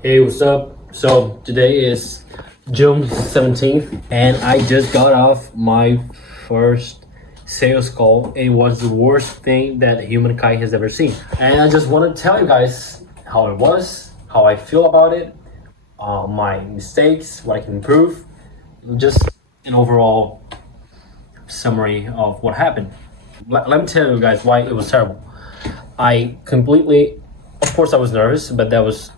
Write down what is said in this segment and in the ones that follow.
Hey, what's up? So today is June 17th, and I just got off my first sales call. It was the worst thing that humankind has ever seen. And I just want to tell you guys how it was, how I feel about it, my mistakes, what I can improve, just an overall summary of what happened. Let me tell you guys why it was terrible. Of course, I was nervous, but that was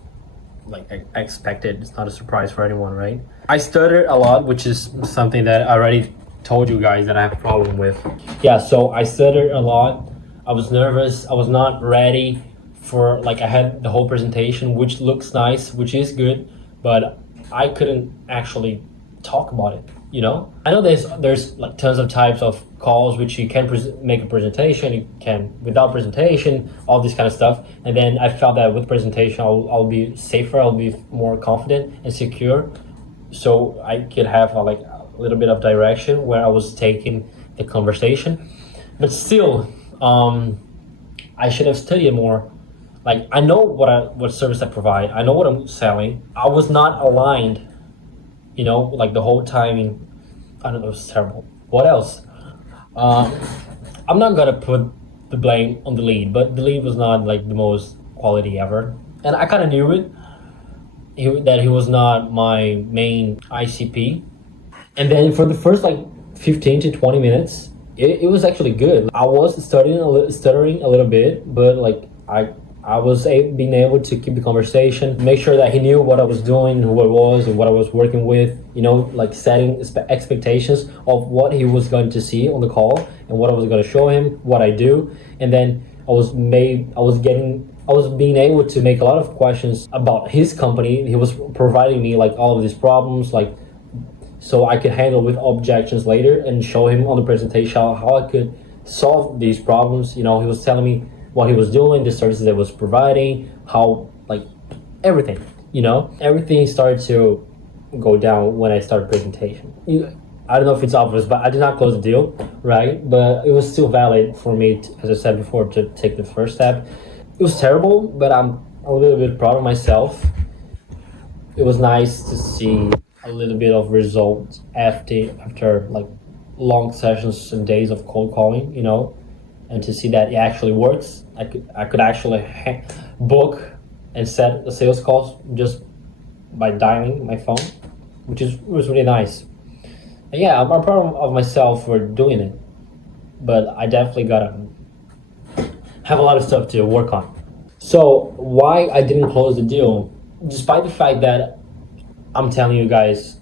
like I expected. It's not a surprise for anyone, right? I stuttered a lot, which is something that I already told you guys that I have a problem with. Yeah, so I stuttered a lot. I was nervous. I was not ready for I had the whole presentation, which looks nice, which is good, but I couldn't actually talk about it. I know there's like tons of types of calls which you can make a presentation, you can without presentation, all this kind of stuff. And then I felt that with presentation I'll be safer, I'll be more confident and secure, so I could have a little bit of direction where I was taking the conversation. But still, I should have studied more. I know what service I provide, I know what I'm selling. I was not aligned, the whole timing. I don't know, it's terrible. What else? I'm not gonna put the blame on the lead, but the lead was not the most quality ever, and I kind of knew it. That he was not my main ICP. And then for the first 15 to 20 minutes, it was actually good. I was stuttering a little bit, but I was being able to keep the conversation, make sure that he knew what I was doing, who I was, and what I was working with, setting expectations of what he was going to see on the call and what I was going to show him, what I do. And then I was being able to make a lot of questions about his company. He was providing me all of these problems, so I could handle with objections later and show him on the presentation how I could solve these problems. He was telling me what he was doing, the services that was providing, how everything. Everything started to go down when I started presentation. I don't know if it's obvious, but I did not close the deal, right? But it was still valid for me, as I said before, to take the first step. It was terrible, but I'm a little bit proud of myself. It was nice to see a little bit of result after long sessions and days of cold calling, and to see that it actually works. I could actually book and set the sales calls just by dialing my phone, which was really nice. And yeah, I'm proud of myself for doing it, but I definitely gotta have a lot of stuff to work on. So why I didn't close the deal, despite the fact that I'm telling you guys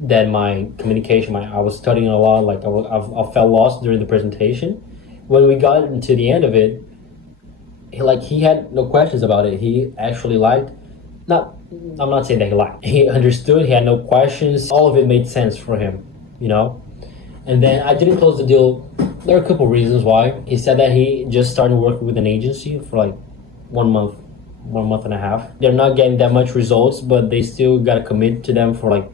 that my communication, I was studying a lot, I felt lost during the presentation. When we got into the end of it, he had no questions about it. He actually I'm not saying that he liked. He understood, he had no questions. All of it made sense for him, And then I didn't close the deal. There are a couple reasons why. He said that he just started working with an agency for 1 month and a half. They're not getting that much results, but they still gotta commit to them for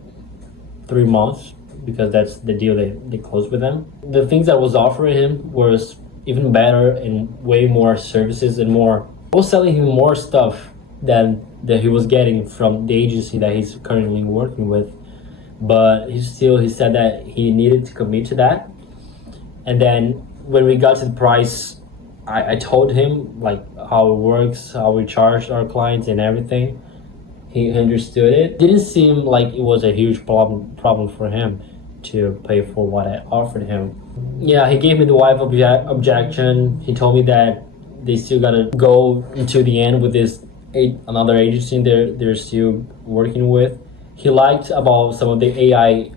3 months, because that's the deal they closed with them. The things that I was offering him was even better and way more services and more. I was selling him more stuff than that he was getting from the agency that he's currently working with. But he said that he needed to commit to that. And then when we got to the price, I told him how it works, how we charge our clients and everything. He understood it. Didn't seem like it was a huge problem for him to pay for what I offered him. Yeah, he gave me the wife objection. He told me that they still gotta go into the end with another agency they're still working with. He liked about some of the AI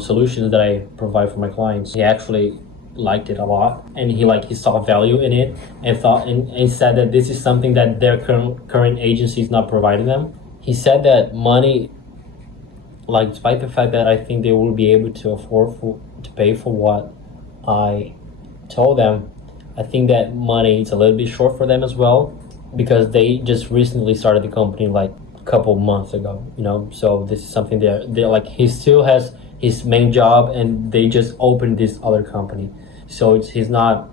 solutions that I provide for my clients. He actually liked it a lot, and he saw value in it, and said that this is something that their current agency is not providing them. He said that money, despite the fact that I think they will be able to afford to pay for what I told them, I think that money is a little bit short for them as well, because they just recently started the company a couple months ago, so this is something they're he still has his main job, and they just opened this other company, so he's not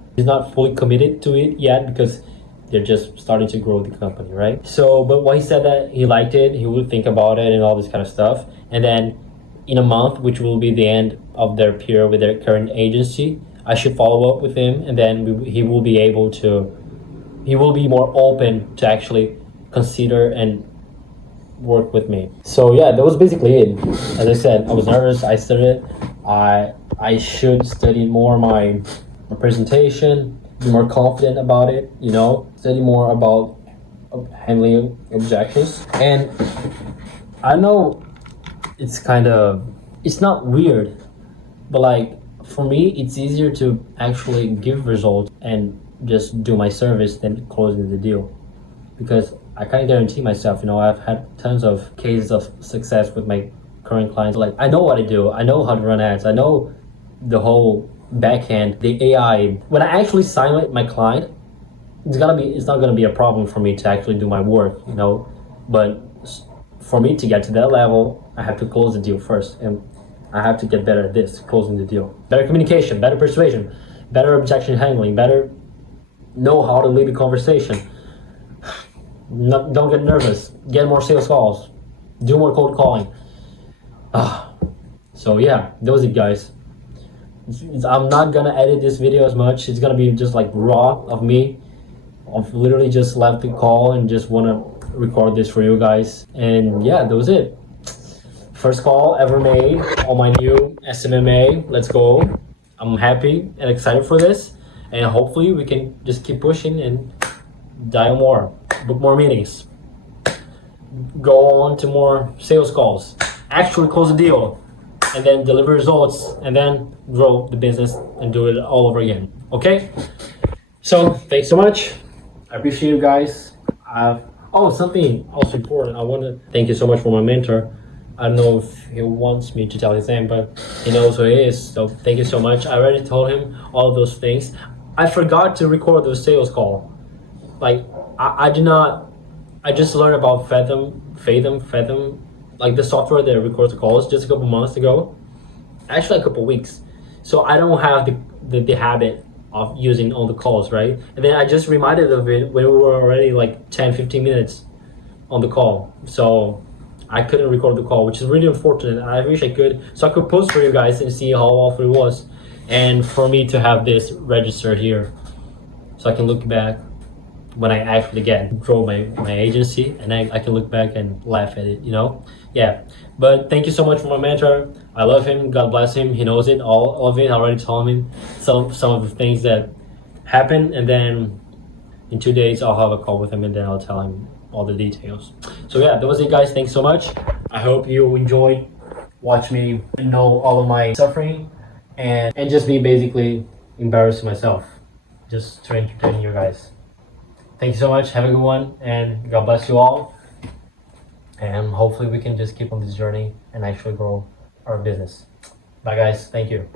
fully committed to it yet, because they're just starting to grow the company, right? So, but when he said that he liked it, he would think about it and all this kind of stuff. And then in a month, which will be the end of their period with their current agency, I should follow up with him, and then he will be able to, he will be more open to actually consider and work with me. So yeah, that was basically it. As I said, I was nervous. I studied. I should study more my presentation, be more confident about it. You know, study more about handling objections. And I know it's kind of, it's not weird, but like for me, it's easier to actually give results and just do my service than closing the deal, because I can't guarantee myself. You know, I've had tons of cases of success with my current clients. Like, I know what I do. I know how to run ads. I know the whole backhand, the AI. When I actually sign with my client, it's not gonna be a problem for me to actually do my work, you know. But for me to get to that level, I have to close the deal first, and I have to get better at this, closing the deal. Better communication, better persuasion, better objection handling, better know how to lead a conversation. Don't get nervous. Get more sales calls. Do more cold calling. So yeah, that was it, guys. I'm not gonna edit this video as much. It's gonna be just like raw of me. I've literally just left the call and just wanna record this for you guys. And yeah, that was it. First call ever made on my new SMMA. Let's go. I'm happy and excited for this. And hopefully we can just keep pushing and dial more. Book more meetings, go on to more sales calls, actually close a deal, and then deliver results, and then grow the business and do it all over again. Okay, so thanks so much. I appreciate you guys. Something also important, I want to thank you so much for my mentor. I don't know if he wants me to tell his name, but he knows who he is, so thank you so much. I already told him all of those things. I forgot to record the sales call. Like, I just learned about Fathom, like the software that records the calls, just a couple months ago, actually a couple weeks. So I don't have the habit of using all the calls, right? And then I just reminded of it when we were already like 10-15 minutes on the call. So I couldn't record the call, which is really unfortunate. I wish I could, so I could post for you guys and see how awful it was. And for me to have this register here, so I can look back when I actually grow my agency, and I can look back and laugh at it, you know? Yeah, but thank you so much for my mentor. I love him, God bless him. He knows it, all of it. I already told him some of the things that happened, and then in 2 days I'll have a call with him, and then I'll tell him all the details. So yeah, that was it, guys. Thanks so much. I hope you enjoyed watch me know all of my suffering and just be basically embarrassing myself just to entertain you guys. Thank you so much. Have a good one, and God bless you all. And hopefully we can just keep on this journey and actually grow our business. Bye, guys. Thank you.